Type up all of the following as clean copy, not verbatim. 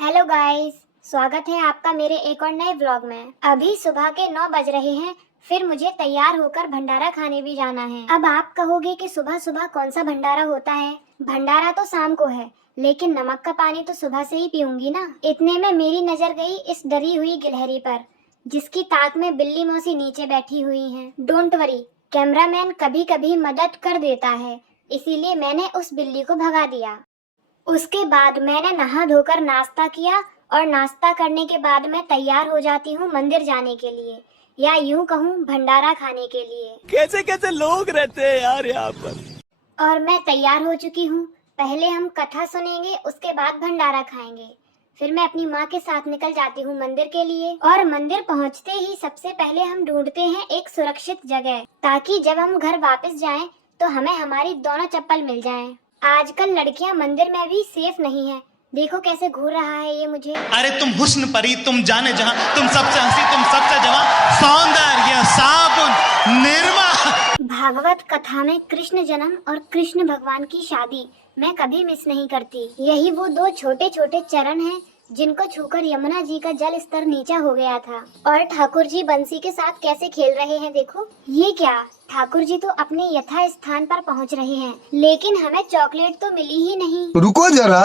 Hello guys, स्वागत है आपका मेरे एक और नए व्लॉग में। अभी सुबह के 9 बज रहे हैं, फिर मुझे तैयार होकर भंडारा खाने भी जाना है। अब आप कहोगे कि सुबह सुबह कौन सा भंडारा होता है? भंडारा तो शाम को है, लेकिन नमक का पानी तो सुबह से ही पीऊंगी ना। इतने में मेरी नजर गई इस डरी हुई गिलहरी पर, जिसकी ताक में बिल्ली मौसी नीचे बैठी हुई है। डोंट वरी, कैमरामैन कभी कभी मदद कर देता है, इसीलिए मैंने उस बिल्ली को भगा दिया। उसके बाद मैंने नहा धोकर नाश्ता किया और नाश्ता करने के बाद मैं तैयार हो जाती हूँ मंदिर जाने के लिए, या यूं कहूँ भंडारा खाने के लिए। कैसे कैसे लोग रहते हैं यार यहाँ पर। और मैं तैयार हो चुकी हूँ। पहले हम कथा सुनेंगे, उसके बाद भंडारा खाएंगे। फिर मैं अपनी माँ के साथ निकल जाती हूँ मंदिर के लिए। और मंदिर पहुँचते ही सबसे पहले हम ढूंढते हैं एक सुरक्षित जगह, ताकि जब हम घर वापस जाएं तो हमें हमारी दोनों चप्पल मिल जाएं। आजकल लड़कियां मंदिर में भी सेफ नहीं है। देखो कैसे घूर रहा है ये मुझे। अरे तुम हुस्न परी, तुम जाने जहां, तुम सबसे हंसी, तुम सबसे जवां, सौंदर्य साबुन निर्मा। भागवत कथा में कृष्ण जन्म और कृष्ण भगवान की शादी मैं कभी मिस नहीं करती। यही वो दो छोटे छोटे चरण हैं जिनको छूकर यमुना जी का जल स्तर नीचा हो गया था। और ठाकुर जी बंसी के साथ कैसे खेल रहे हैं देखो। ये क्या, ठाकुर जी तो अपने यथा स्थान पर पहुंच रहे हैं, लेकिन हमें चॉकलेट तो मिली ही नहीं। रुको जरा,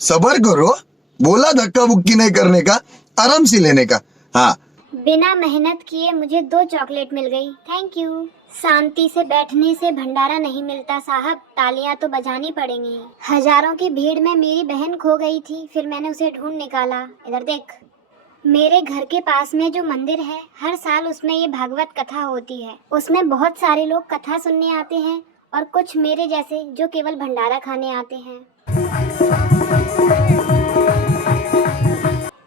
सबर करो। बोला धक्का बुक्की नहीं करने का, आराम से लेने का। हाँ, बिना मेहनत किए मुझे 2 चॉकलेट मिल गई, थैंक यू। शांति से बैठने से भंडारा नहीं मिलता साहब, तालियां तो बजानी पड़ेंगी। हजारों की भीड़ में मेरी बहन खो गई थी, फिर मैंने उसे ढूंढ निकाला। इधर देख। मेरे घर के पास में जो मंदिर है, हर साल उसमें ये भागवत कथा होती है। उसमें बहुत सारे लोग कथा सुनने आते हैं और कुछ मेरे जैसे जो केवल भंडारा खाने आते हैं।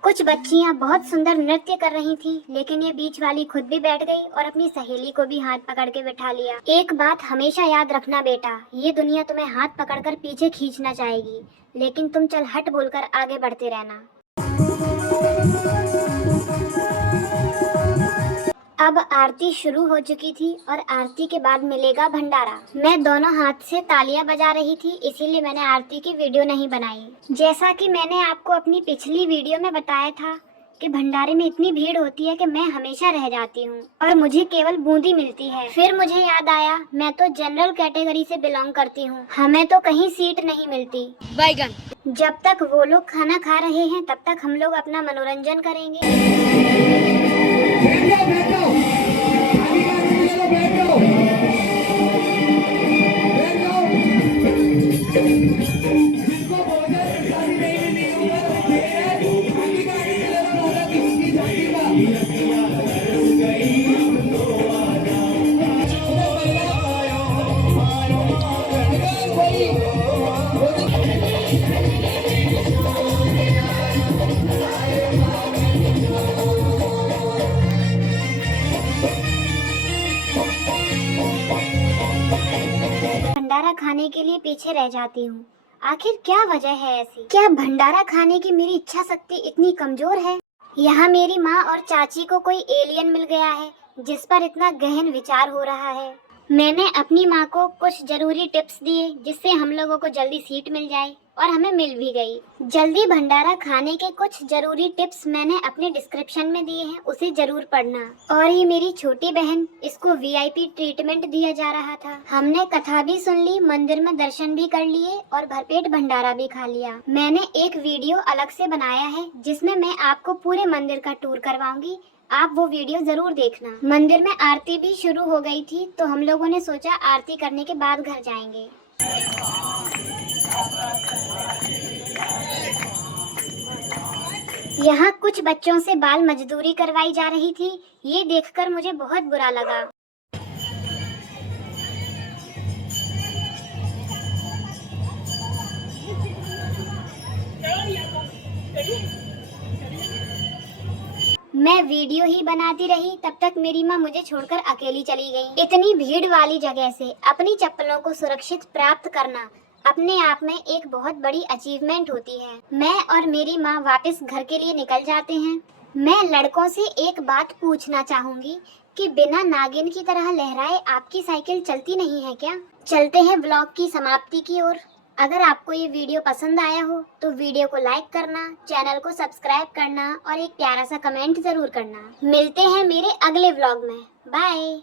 कुछ बच्चियां बहुत सुंदर नृत्य कर रही थीं, लेकिन ये बीच वाली खुद भी बैठ गई और अपनी सहेली को भी हाथ पकड़ के बिठा लिया। एक बात हमेशा याद रखना बेटा, ये दुनिया तुम्हें हाथ पकड़कर पीछे खींचना चाहेगी, लेकिन तुम चल हट बोलकर आगे बढ़ते रहना। अब आरती शुरू हो चुकी थी और आरती के बाद मिलेगा भंडारा। मैं दोनों हाथ से तालियां बजा रही थी, इसीलिए मैंने आरती की वीडियो नहीं बनाई। जैसा कि मैंने आपको अपनी पिछली वीडियो में बताया था कि भंडारे में इतनी भीड़ होती है कि मैं हमेशा रह जाती हूँ और मुझे केवल बूंदी मिलती है। फिर मुझे याद आया, मैं तो जनरल कैटेगरी से बिलोंग करती हूँ, हमें तो कहीं सीट नहीं मिलती। बैगन। जब तक वो लोग खाना खा रहे हैं तब तक हम लोग अपना मनोरंजन करेंगे। भंडारा खाने के लिए पीछे रह जाती हूँ। आखिर क्या वजह है ऐसी? क्या भंडारा खाने की मेरी इच्छा शक्ति इतनी कमजोर है? यहाँ मेरी माँ और चाची को कोई एलियन मिल गया है जिस पर इतना गहन विचार हो रहा है। मैंने अपनी माँ को कुछ जरूरी टिप्स दिए जिससे हम लोगों को जल्दी सीट मिल जाए, और हमें मिल भी गई। जल्दी भंडारा खाने के कुछ जरूरी टिप्स मैंने अपने डिस्क्रिप्शन में दिए हैं, उसे जरूर पढ़ना। और ये मेरी छोटी बहन, इसको वीआईपी ट्रीटमेंट दिया जा रहा था। हमने कथा भी सुन ली, मंदिर में दर्शन भी कर लिए और भरपेट भंडारा भी खा लिया। मैंने एक वीडियो अलग से बनाया है जिसमें मैं आपको पूरे मंदिर का टूर करवाऊंगी, आप वो वीडियो जरूर देखना। मंदिर में आरती भी शुरू हो गई थी, तो हम लोगों ने सोचा आरती करने के बाद घर जाएंगे। यहाँ कुछ बच्चों से बाल मजदूरी करवाई जा रही थी, ये देखकर मुझे बहुत बुरा लगा। मैं वीडियो ही बनाती रही, तब तक मेरी माँ मुझे छोड़कर अकेली चली गई। इतनी भीड़ वाली जगह से अपनी चप्पलों को सुरक्षित प्राप्त करना अपने आप में एक बहुत बड़ी अचीवमेंट होती है। मैं और मेरी माँ वापस घर के लिए निकल जाते हैं। मैं लड़कों से एक बात पूछना चाहूंगी कि बिना नागिन की तरह लहराए आपकी साइकिल चलती नहीं है क्या? चलते हैं ब्लॉग की समाप्ति की ओर। अगर आपको ये वीडियो पसंद आया हो तो वीडियो को लाइक करना, चैनल को सब्सक्राइब करना और एक प्यारा सा कमेंट जरूर करना। मिलते हैं मेरे अगले व्लॉग में। बाय।